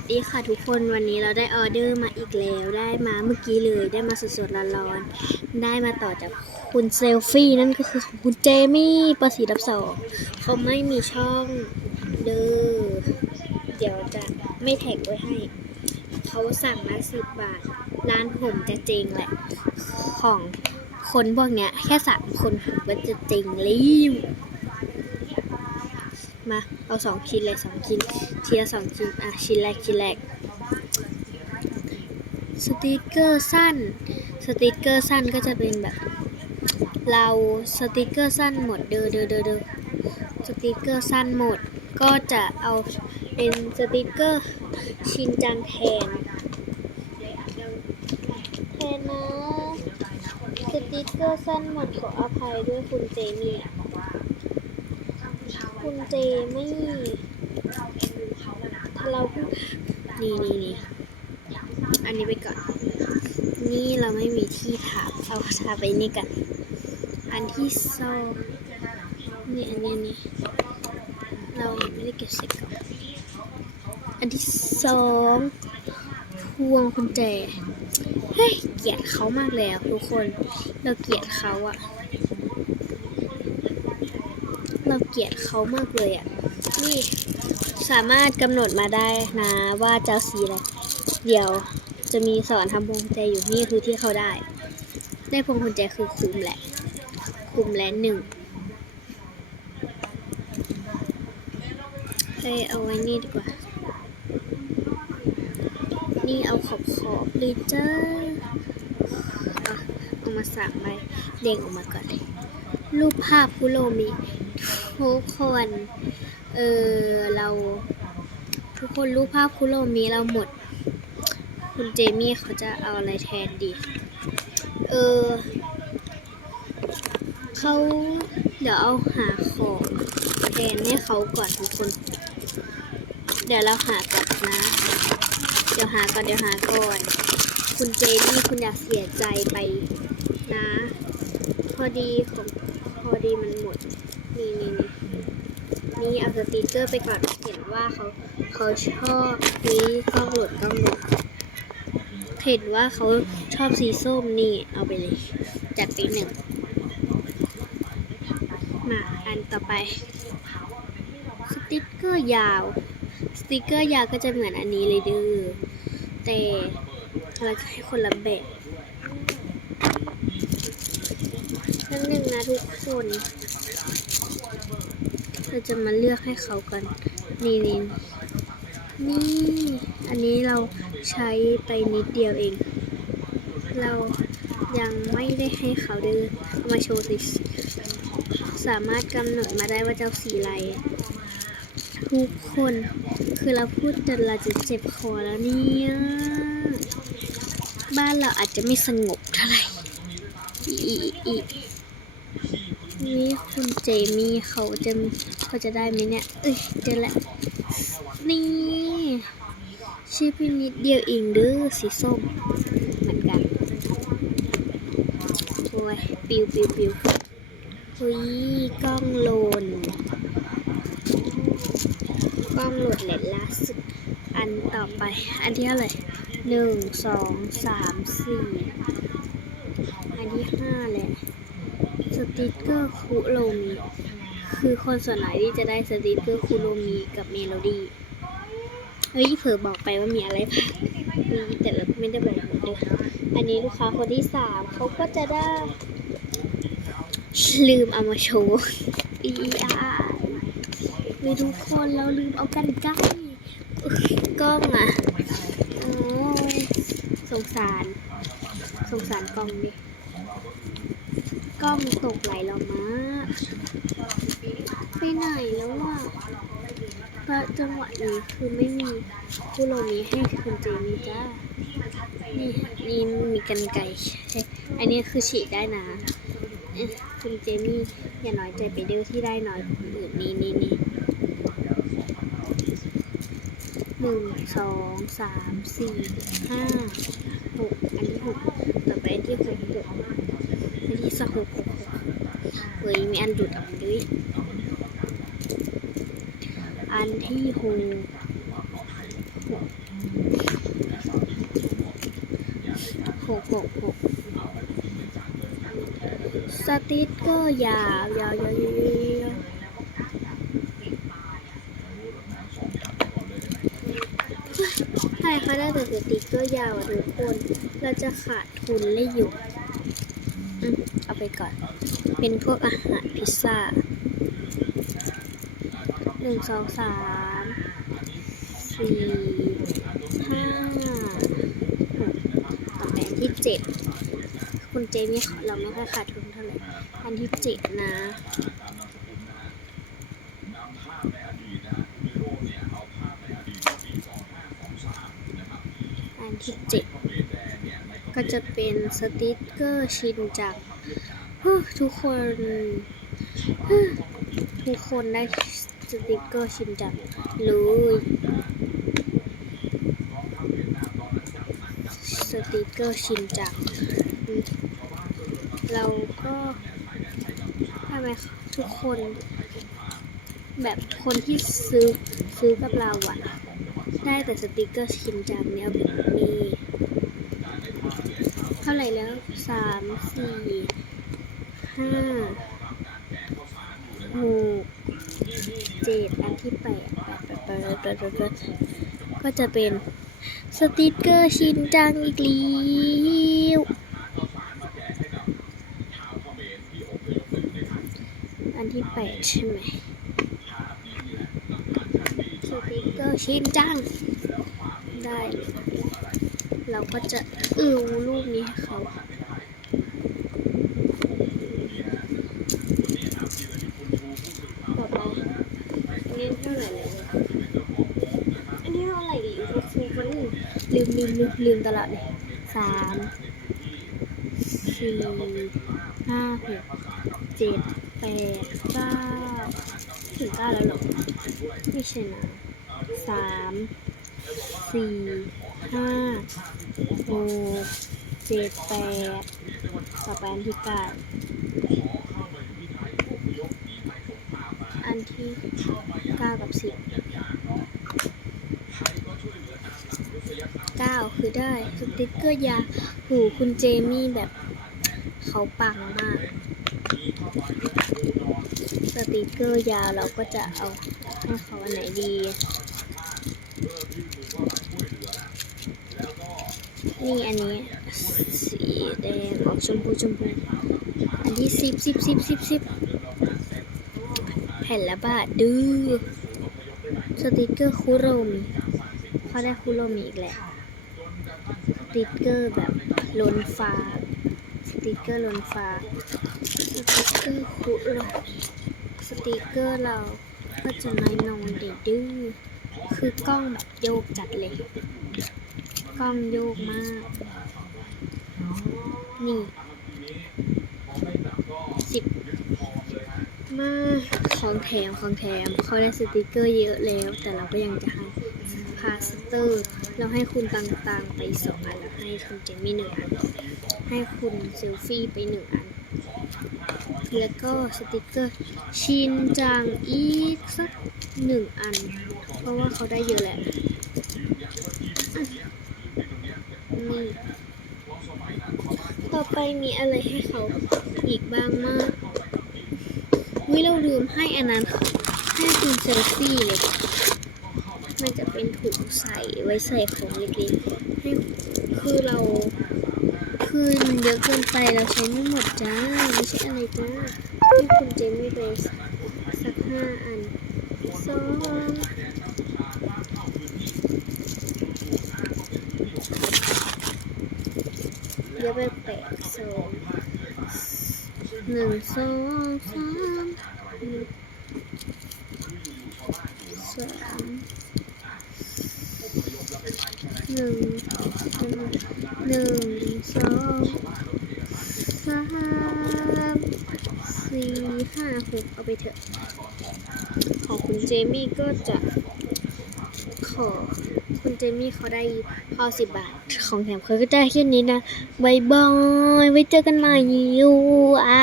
วัสดีค่ะทุกคนวันนี้เราได้ออเดอร์มาอีกแล้วได้มาเมื่อกี้เลยได้มาสดๆร้อนๆได้มาต่อจากคุณเซลฟี่นั่นก็คือของคุณเจมี่ประสีดับสองเขาไม่มีช่องเด้อเดี๋ยวจะไม่แท็กไว้ให้ เขาสั่งมาสิบบาท ร้านผมจะเจงแหละ ของคนพวกเนี้ย แค่สามคนผมก็จะเจงรีวมา เอาสองชิ้นเลยสองชิ้นทีละสองชิ้นอะชิ้นแรกชิ้นแรกสติกเกอร์สั้น สติกเกอร์สั้นก็จะเป็นแบบ เราสติกเกอร์สั้นหมดเดอเดอเดอเดอสติกเกอร์สั้นหมดก็จะเอาเป็นสติกเกอร์ชินจังแทนแทนนะสติกเกอร์สั้นหมดขออภัยด้วยคุณเจนี่ คุณเจไม่ถ้าเราพูดนี่นี่นี่อันนี้ไปก่อน นี่เราไม่มีที่ถามเอาทาไปนี่กัน อันที่สองนี่อันนี้นี่เราไม่ได้เก็บใส่กล่องอันที่สองพวงกุญแจเฮ้ยเกลียดเขามากเลยอะทุกคน เราเกลียดเขาอะ เราเกลียดเขามากเลยอะ นี่สามารถกำหนดมาได้นะว่าจะสีอะไร เดี๋ยวจะมีสอนทำพวงกุญแจอยู่นี่คือที่เขาได้ ได้พวงกุญแจคือคุมแหละ คุมและหนึ่งไปเอาไว้นี่ดีกว่า นี่เอาขอบขอบๆเลยจ้าเอาเอามาสามใบเด้งออกมาก่อนรูปภาพคุโรมิ ทุกคน เออเราทุกคนรูปภาพคุโรมิเราหมด คุณเจมี่เขาจะเอาอะไรแทนดี เออเขาเดี๋ยวเอาหาของแทนให้เขาก่อนทุกคน เดี๋ยวเราหาก่อนนะ เดี๋ยวหาก่อนเดี๋ยวหาก่อน คุณเจมี่คุณอย่าเสียใจไปนะ พอดีของพอดีมันหมด นี่นี่นี่นี่เอาสติกเกอร์ไปก่อนเห็นว่าเขาเขาชอบนี่กล้องโหลดกล้องโหลดเห็นว่าเขาชอบสีส้มนี่เอาไปเลยจัดไปหนึ่งมาอันต่อไป สติกเกอร์ยาว สติกเกอร์ยาวก็จะเหมือนอันนี้เลยเด้อแต่เราจะให้คนละแบบนั่นหนึ่งนะทุกคน เราจะมาเลือกให้เขากัน นี่นี่นี่ อันนี้เราใช้ไปนิดเดียวเอง เรายังไม่ได้ให้เขาเดินมาโชว์สิสามารถกำหนดมาได้ว่าจะเอาสีอะไรทุกคนคือเราพูดจนเราจะเจ็บคอแล้วเนี่ยบ้านเราอาจจะไม่สงบเท่าไหร่อีอีอี นี่คุณเจมี่เขาจะเขาจะได้ไหมเนี่ย เอ้ยเจอแล้วนี่ชื่อพี่นิดเดียวเองเด้อสีส้มเหมือนกันโอ้ยปิวปิวปิวเฮ้ยกล้องโลนกล้องโหลดเลนล่าสุดอันต่อไป อันที่เท่าไหร่หนึ่งสองสามสี่อันที่ห้าแหละ สติกเกอร์คุโรมิคือคนส่วนไหนที่จะได้สติกเกอร์คุโรมิกับเมโลดี้เฮ้ยเผลอบอกไปว่ามีอะไรบ้างมีแต่เราไม่ได้บอกหมดเลยอันนี้ลูกค้าคนที่สามเขาก็จะได้ ลืมเอามาโชว์อีอาไปทุกคนเราลืมเอากันไกล้กล้องอะโอ้ยสงสาร สงสารกล้องดิ กล้องตกไหลเรามาไปไหนแล้วอะเพระจังหวะนี้คือไม่มีผู้โรมีให้คุณเจมีจ้า นี่นี่มีกันไก่ใช่อันนี้คือฉีดได้นะ คุณเจมี่อย่าน้อยใจไปเด้อที่ได้น้อยคนอื่นนี่นี่นี่หนึ่งสองสามสี่ห้าหกอันที่หกต่อไปอันที่หก ลิซ่าหกหกเฮ้ยมีอันหลุดออกด้วยอันที่หกหกหกหกสติ๊กเกอร์ยาวยาวยาวใช่เขาได้แต่สติ๊กเกอร์ยาวทุกคน เราจะขาดทุนเลยอยู่ เอาไปก่อน เป็นพวกอาหารพิซซ่าหนึ่งสองสามสี่ห้าหกต่อไปอันที่เจ็ดคุณเจมี่เราไม่ค่อยขาดทุนเท่าไหร่อันที่เจ็ดนะอันที่เจ็ด ก็จะเป็นสติกเกอร์ชินจังฮู้ทุกคนทุกคนได้สติกเกอร์ชินจังเลยสติกเกอร์ชินจังอืมเราก็ทำไมทุกคน แบบคนที่ซื้อซื้อกับเราอะได้แต่สติกเกอร์ชินจังเนี่ยแบบนี้ ท่าไหร่แล้วสามสี่ห้าหกเจ็ดอันที่แปดแปดแปดแปดแปดแปดแปดก็จะเป็นสติกเกอร์ชินจังอีกแล้วอันที่แปดใช่ไหมสติกเกอร์ชินจังได้ เราก็จะอือรูปนี้ให้เขาต่อไปอันนี้เท่าไหร่แล้วเนี่ยอันนี้เท่าไหร่ดิทุกคนลืมลืมลืมลืมตลอดเลยสามสี่ห้าหกเจ็ดแปดเก้าถึงเก้าแล้วหรอไม่ใช่นะสามสี่ ห้าหกเจ็ดแปดต่อไปอันที่เก้าอันที่เก้ากับสิบเก้าคือได้สติ๊กเกอร์ยาหูคุณเจมี่แบบเขาปังมาก สติ๊กเกอร์ยาวเราก็จะเอาให้เขาอันไหนดี นี่อันนี้ สีแดงออกชมพูชมพูอันที่สิบสิบสิบสิบสิบแผ่นละบาทดื้อสติกเกอร์คุโรมิเขาได้คุโรมิอีกแหล้วสติกเกอร์แบบล้นฟ้าสติกเกอร์ล้นฟ้าสติกเกอร์คุโรมิสติกเกอร์เราก็จะน้อยนอนเด็ดื้อคือกล้องแบบโยกจัดเลย กล้องโยกมาก นี่สิบมาของแถมของแถมเขาได้สติกเกอร์เยอะแล้ว แต่เราก็ยังจะให้พาสเตอร์ เราให้คุณต่างๆไปสองอันแล้วให้คุณเจมี่หนึ่งอัน ให้คุณเซลฟี่ไปหนึ่งอัน แล้วก็สติกเกอร์ชินจังอีกสักหนึ่งอัน เพราะว่าเขาได้เยอะแหละ ต่อไปมีอะไรให้เขาอีกบ้างมากวิเราลืมให้อันนั้นให้คุณเซลฟี่เลยมันจะเป็นถุงใส่ไว้ใส่ของเล็กๆให้คือเราคือเยอะเกินไปเราใช้ไม่หมดจ้าไม่ใช่อะไรจ้าให้คุณเจมี่ไปสักห้าอันสอง เยอะไปแปดสองหนึ่งสองสามสามหนึ่งหนึ่งสองสามสี่ห้าหกเอาไปเถอะ ของคุณเจมี่ก็จะขอ คุณเจมี่เขาได้พอสิบบาท ของแถมเขาก็ได้แค่นี้นะบายบาย ไว้เจอกันใหม่ยูอ่า